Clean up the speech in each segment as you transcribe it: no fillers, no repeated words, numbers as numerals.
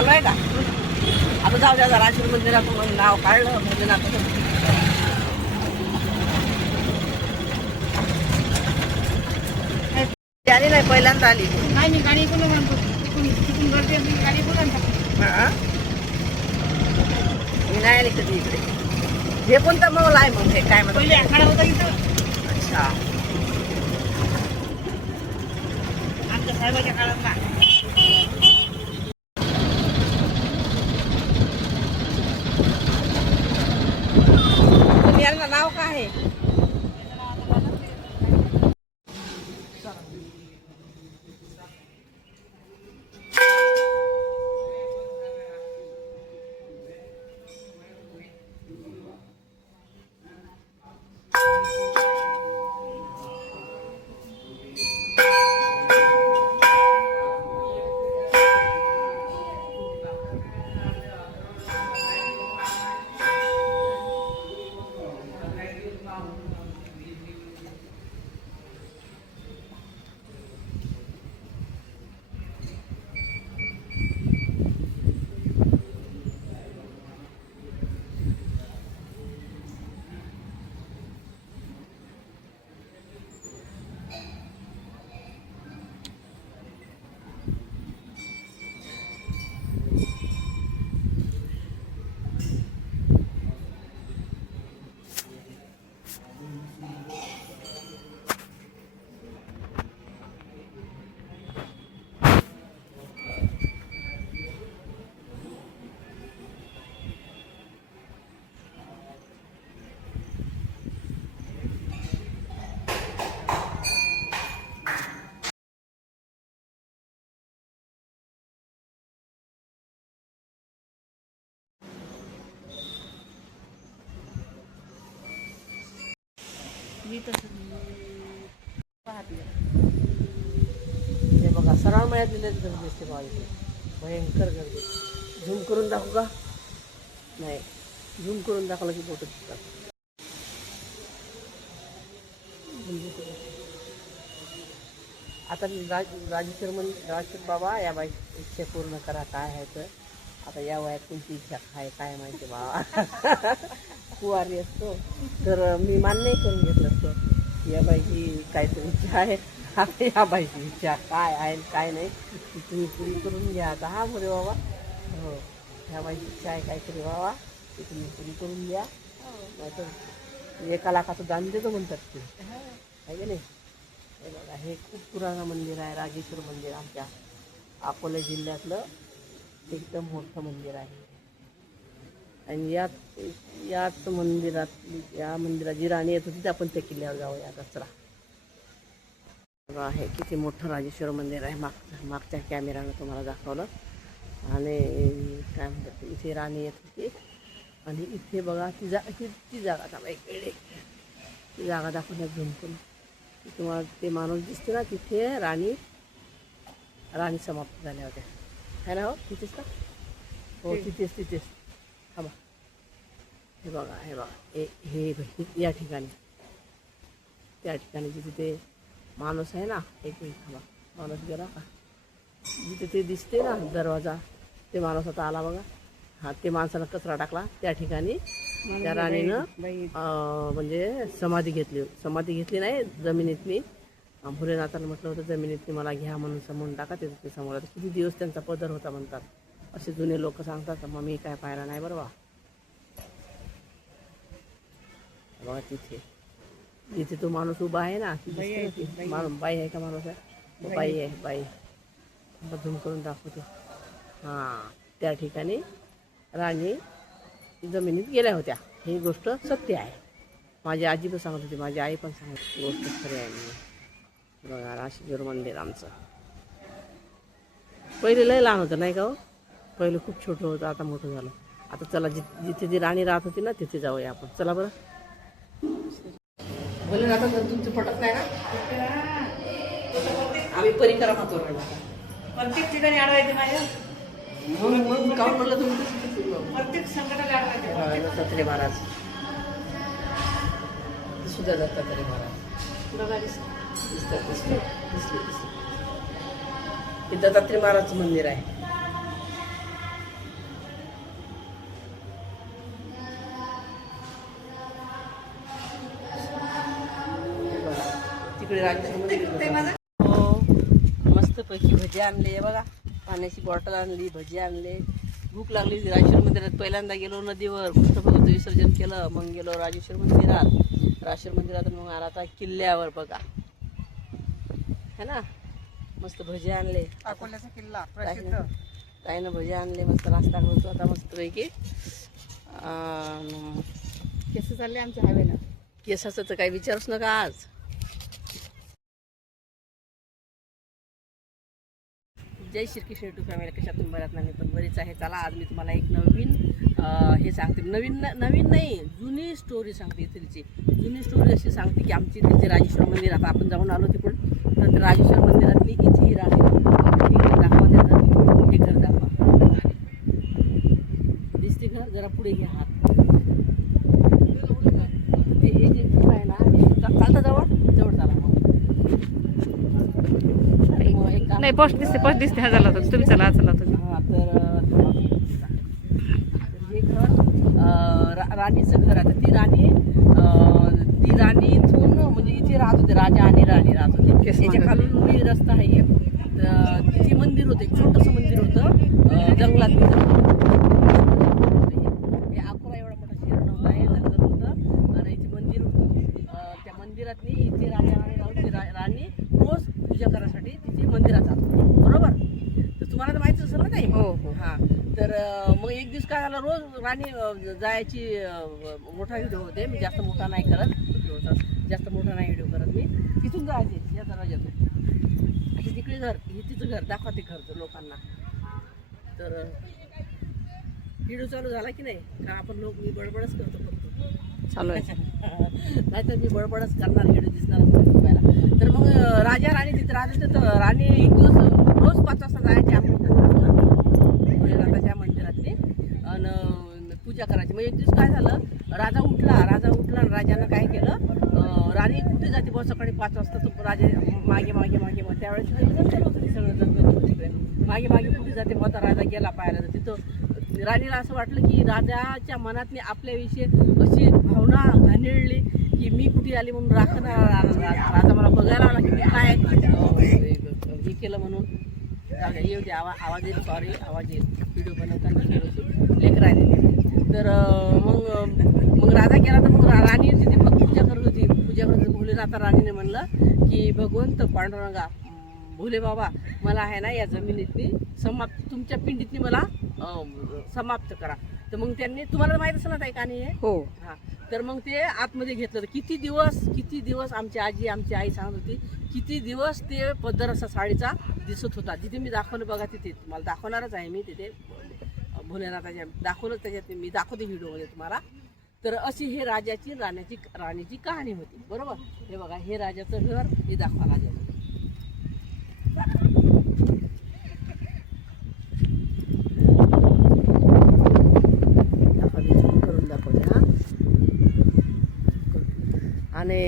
चालू आहे का? आता जाऊ द्या राशीर मंदिरातून नाव काढलं भोलेनाथाचं. त्याने नाही पहिल्यांदा आली. नाही मी गाडी कोण म्हणतो तिथून गर्दी असली गाडी कोण आणतात. मी नाही आली कधी इकडे. हे कोणता मॉल आहे मग? हे काय पहिले म्हणतात? आखाडा होता इथं अच्छा, आमच्या साहेबाच्या काळातला. याला नाव काय आहे? हे बघा सरळ मळ्यात दिले गर्दी असते बघा इथे. भयंकर गर्दी. झूम करून दाखवू का? नाही, झूम करून दाखवलं की बोट दिसतात. आता राजेश्वर बाबा या बाई इच्छा पूर्ण करा. काय आहे तर आता या वयात कोणती इच्छा काय माहिती बाबा. कुवारी असतो तर मी मान्य करून घेतलं असतं. या बाईची काहीतरी इच्छा आहे. आता या बाईची इच्छा काय आहे काय नाही ती तुम्ही पुरी करून घ्या. आता हा बरे बाबा. हो, ह्या बाईची इच्छा आहे काहीतरी बाबा ती तुम्ही पुरी करून घ्या. नाहीतर एका लाखाचं दान देतो म्हणतात ते, आहे की नाही. हे बघा, हे खूप पुराणं मंदिर आहे. राजेश्वर मंदिर आमच्या अकोला जिल्ह्यातलं एकदम मोठं मंदिर आहे. आणि याच मंदिरातली या मंदिराची राणी येत होती. आपण त्या किल्ल्यावर जाऊया. कचरा आहे किती मोठं राजेश्वर मंदिर आहे. मागच्या कॅमेऱ्यानं तुम्हाला दाखवलं. आणि काय म्हणतात इथे राणी येत होती. आणि इथे बघा ती जागा थांबा इकडे ती जागा दाखवण्यात झूम करून तुम्हाला ते माणूस दिसते ना तिथे राणी समाप्त झाल्या होत्या. है ना? हो तिथेच का? हो तिथेच थांबा. हे बघा हे या ठिकाणी त्या ठिकाणी जिथे ते माणूस आहे ना. एक मिनिट थांबा. माणूस गेला का? जिथे ते दिसते ना दरवाजा ते माणूस आता आला बघा. हा ते माणसानं कचरा टाकला त्या ठिकाणी त्या राणीनं म्हणजे समाधी घेतली नाही जमिनीतली. भोलेनाथानं म्हटलं होतं जमिनीतली मला घ्या म्हणून समोरून टाका. ते समोर किती दिवस त्यांचा पदर होता म्हणतात असे जुने लोक सांगतात. मग मी काय पाहिला नाही बरं बा. बघा तिथे तो माणूस उभा आहे ना. बाई आहे का माणूस आहे? बाई आहे बाई. झूम करून दाखवते. हां, त्या ठिकाणी राणी जमिनीत गेल्या होत्या. ही गोष्ट सत्य आहे. माझी आजी पण सांगत होती, माझी आई पण सांगत होती. गोष्ट खरी आहे. बघा राजेश्वर मंदिर आमचं. पहिले लय लहान होतं नाही का हो? पहिले खूप छोटं होतं, आता मोठं झालं. आता चला जिथे ती राणी राहत होती ना तिथे जाऊया आपण. चला बरं. बोले ना आता तुमचं पटत नाही ना. आम्ही परिक्रमा करू प्रत्येक ठिकाणी अडवायचे माझ्या. मग काऊन म्हणलं तुम्ही प्रत्येक संकटाला अडवायचे. दत्तात्रय महाराज सुद्धा दत्तात्रय महाराज बघा दिसले. हे दत्तात्रय महाराजचं मंदिर आहे. तिकडे राजेश्वर मंदिर. हो मस्तपैकी भजी आणले बघा, पाण्याची बॉटल आणली, भजी आणले. भूक लागली होती. राजेश्वर मंदिरात पहिल्यांदा गेलो नदीवर, कृष्णभगवत विसर्जन केलं, मग गेलो राजेश्वर मंदिरात. राजेश्वर मंदिरात मग आला आता किल्ल्यावर बघा, है ना. मस्त भजी आणले, अकोल्याचा किल्ला प्रसिद्ध. काही ना भजी आणले, मस्त नाश्ता करतो आता मस्तपैकी. केस चालले आमच्या हवेनं. केसाचं तर काही विचारूच नका आज. जय श्रीकृष्ण यूट्यूब फॅमिली, कशा तुम्ही बऱ्यात नाही, पण बरीच आहे. चला आज मी तुम्हाला एक नवीन हे सांगते. नवीन नाही, जुनी स्टोरी सांगते. इथलची जुनी स्टोरी अशी सांगते की आमची इथे राजेश्वर मंदिर, आता आपण जाऊन आलो तिकडून, तर राजेश्वर मंदिरातली इथे राहते. हे घर दाखवा, ते घर, हे घर दाखवा. दिसते घर, जरा पुढे घ्या हात. ते हे जे घर आहे ना, चालता जवळ चाला. नाही पोस्ट दिसते. हा झाला होता तुम्ही, चला तुम्ही. हां, तर हे घर राणीचं घर आहे. ती राणी इथून म्हणजे इथे राहत होते, राजा आणि राणी राहत होते. याच्या खालून रस्ता आहे, तर तिथे मंदिर होतं, एक छोटंसं मंदिर होतं जंगलात. हे अकोला एवढा मोठा शहर नव्हता, हे जंगल होतं आणि इथे मंदिर होतं. त्या मंदिरातली इथे राजा आणि राणी रोज पूजा करायसाठी तिथे मंदिरात जात होते, बरोबर. तर तुम्हाला तर माहितीच असेल ना ताई. हो. हां, तर मग एक दिवस काय झालं, रोज राणी जायची. मोठा व्हिडिओ होते, मी जास्त मोठा नाही करत, जास्त मोठा नाही व्हिडिओ करत मी. तिथून जायचे या दरवाज्यातून. हे तिकडे घर, हे तिचं घर दाखवा, ते घरचं लोकांना. तर व्हिडिओ चालू झाला की नाही का, आपण मी बडबडच करतो फक्त, चालू आहे. नाहीतर मी बडबडच करणार, व्हिडिओ दिसणार तुम्हाला. तर मग राजा राणी तिथे राहत होते. तर राणी एक दिवस रोज 5 वाजता जायची भोलेनाथाच्या मंदिरातली आणि पूजा करायची. मग एक दिवस काय झालं, राजा उठला आणि राजानं काय केलं, राणी कुठे जाते बस सकाळी 5 वाजता. तो राजा मागे मग त्यावेळेस जंगल होतं, ते सगळं जंगल होतं तिकडे. मागे कुठे जाते, मग आता राजा गेला पाहायला. तर तिथं राणीला असं वाटलं की राजाच्या मनातली आपल्याविषयी अशी भावना घाणेरली की मी कुठे आली म्हणून राजा मला बघायला आला की मी काय हे केलं म्हणून. येऊ दे, आवाज येईल, सॉरी आवाज येईल, व्हिडिओ बनवताना लेकर आले. तर मग राजा गेला. तर मग राणी तिथे पूजा करत होती. भोलेनाथ राणीने म्हणलं की भगवंत पांडुरंगा, भोले बाबा, मला आहे ना या जमिनीतली तुमच्या पिंडीतनी मला समाप्त करा. तर मग त्यांनी, तुम्हाला माहीत असेल ना ताई का नाही. हो. हां, तर मग ते आतमध्ये घेतलं. तर किती दिवस आमची आई सांगत होती, किती दिवस ते पदर असा साडीचा दिसत होता. जिथे मी दाखवलं बघा, तिथे तुम्हाला दाखवणारच आहे मी. तिथे भोलेनाथाच्या दाखवलं, त्याच्यात मी दाखवते व्हिडिओमध्ये तुम्हाला. तर अशी हे राजाची राणीची कहाणी होती, बरोबर. हे बघा, हे राजाचं घर, हे दाखवा राजाचं. करून दाखवते. हां, आणि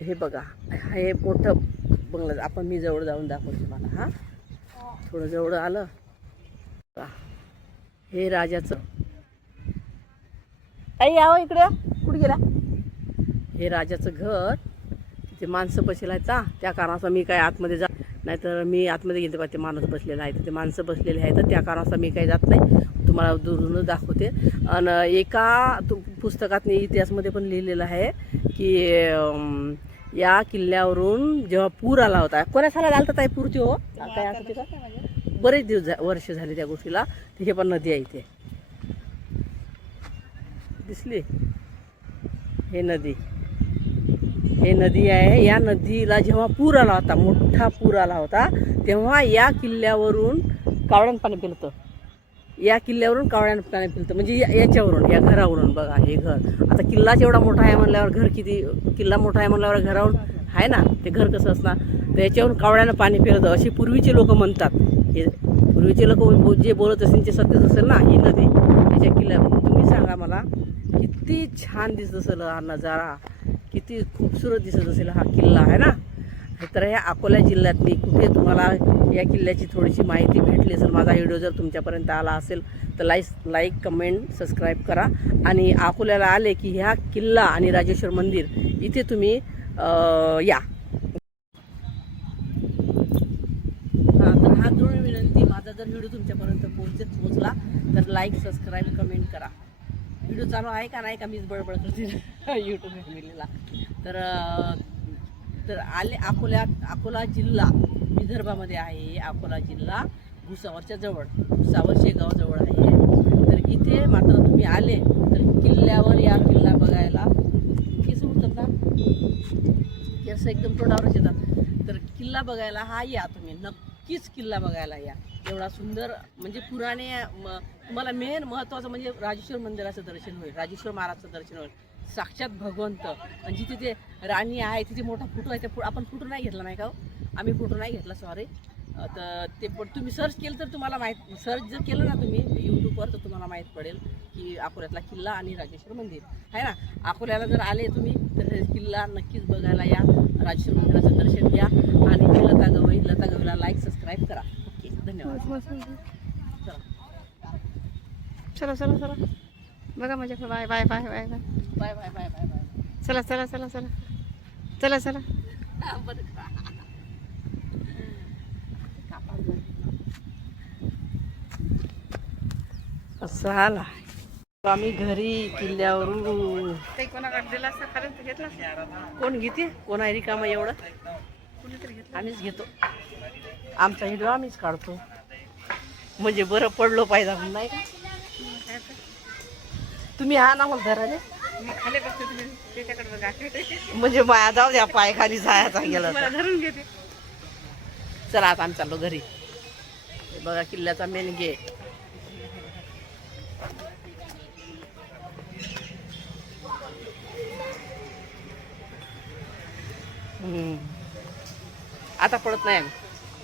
हे बघा, हे मोठं बंगलं. आपण मी जवळ जाऊन दाखवते तुम्हाला. हां, थोडं जवळ आलं. हे राजाचं, आई यावं इकडे, कुठे गेला. हे राजाचं घर. ते माणसं बसलेलं आहेत, त्या कारणाचा मी काय आतमध्ये नाहीतर मी आतमध्ये गेले पाहिजे. ते माणूस बसलेला आहे, ते माणसं बसलेले आहेत, त्या कारणाचा मी काही जात नाही, तुम्हाला दुरूनच दाखवते. आणि एका पुस्तकात इतिहासमध्ये पण लिहिलेलं आहे की या किल्ल्यावरून जेव्हा पूर आला होता, कोण्या साला आला होता पूर, तो काय असं का, बरेच वर्ष झाले त्या गोष्टीला. हे पण नदी आहे, इथे दिसली. हे नदी आहे. या नदीला जेव्हा पूर आला होता, मोठा पूर आला होता, तेव्हा या किल्ल्यावरून कावड्यानं पाणी फिरतं. म्हणजे याच्यावरून, या घरावरून. बघा हे घर, आता किल्लाच एवढा मोठा आहे म्हणल्यावर घर किती, किल्ला मोठा आहे म्हणल्यावर घरावरून आहे ना, ते घर कसं असणार. तर याच्यावरून कावड्यानं पाणी फिरतं असे पूर्वीचे लोक म्हणतात. हे पूर्वीचे लोक जे बोलत असतील ते सत्यच असेल ना. ही नदी याच्या किल्ल्यावर, तुम्ही सांगा मला किती छान दिसत असेल हा नजारा, किती खूपसूरत दिसत असेल हा किल्ला, आहे ना. तर ह्या अकोला जिल्ह्यातली कुठे तुम्हाला या किल्ल्याची थोडीशी माहिती भेटली असेल, माझा व्हिडिओ जर तुमच्यापर्यंत आला असेल तर लाईक कमेंट सबस्क्राईब करा. आणि अकोल्याला आले की ह्या किल्ला आणि राजेश्वर मंदिर इथे तुम्ही या. हां, तर हात जोडून विनंती, माझा जर व्हिडिओ तुमच्यापर्यंत पोहोचला तर लाईक, सबस्क्राईब, कमेंट करा. व्हिडिओ चालू आहे का नाही का मीच बडबड करते यूट्यूब फॅमिलीला. तर अकोला जिल्हा विदर्भामध्ये आहे. अकोला जिल्हा भुसावरच्या जवळ, भुसावर शेगावजवळ आहे. तर इथे मात्र तुम्ही आले तर किल्ल्यावर या. किल्ला बघायला केस उडतात ना, केस एकदम तोंडावरच येतात. तर किल्ला बघायला हा या, तुम्ही नक्कीच किल्ला बघायला या. एवढा सुंदर म्हणजे पुराणे तुम्हाला मेन महत्त्वाचं म्हणजे राजेश्वर मंदिराचं दर्शन होईल, राजेश्वर महाराजचं दर्शन होईल, साक्षात भगवंत. आणि जिथे ते राणी आहे तिथे मोठा फोटो आहे. त्या आपण फोटो नाही घेतला नाही का, आम्ही फोटो नाही घेतला, सॉरी. तर ते पण तुम्ही सर्च केलं तर तुम्हाला सर्च जर केलं ना तुम्ही यूट्यूबवर तर तुम्हाला माहीत पडेल की अकोल्यातला किल्ला आणि राजेश्वर मंदिर आहे ना. अकोल्याला जर आले तुम्ही तर किल्ला नक्कीच बघायला या, राजेश्वर मंदिराचं दर्शन घ्या. आणि लता गवईला लाईक, सबस्क्राईब करा. ओके, धन्यवाद. चला चला चला बघा माझ्याकडे. Bye bye bye bye bye bye bye bye bye bye. चला चला चला चला चला चला. असं आला आम्ही घरी किल्ल्यावरून. ते कोणाकडे दिला असता खाली घेतला असता. कोण घेते, कोण आहे रिकामं एवढं, कोणीतरी घेतला. आम्हीच घेतो. आमचा व्हिडिओ आम्हीच काढतो म्हणजे बरं पडलो पाहिजे म्हणून, नाही का. तुम्ही हा ना मला धराले मी खाली बघते, तुम्ही त्याच्याकडे बघा. म्हणजे माया जाऊ द्या, पाय खाली जायचा गेला मला तर. धरून घेते. चला आता आम्ही चाललो घरी. हे बघा किल्ल्याचा मेन गेट. आता पडत नाही आम्ही.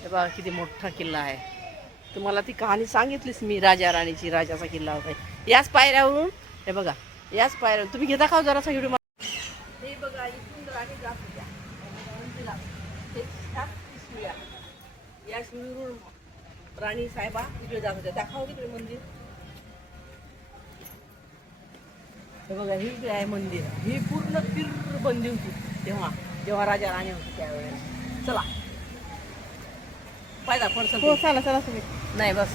हे बघा किती मोठा किल्ला आहे. तुम्हाला ती कहाणी सांगितलीच मी, राजा राणीची. राजाचा किल्ला होता याच पायऱ्यावरून. हे बघा याच पायऱ्यावरून. तुम्ही घेता का जरासा व्हिडिओ. हे बघा इथून राणी जात होत्या मंदिरात. हे ह्याच शिवल्या, या शिवरून राणी साहेबा तिकडे जात होत्या. दाखवा तिकडे मंदिर. हे बघा ही इकडे आहे मंदिर. ही पूर्ण फिर बंदी होती तेव्हा, जेव्हा राजा राणी होती त्यावेळेला. चला पाहिजे पण हो चला चला तुम्ही. नाही बस.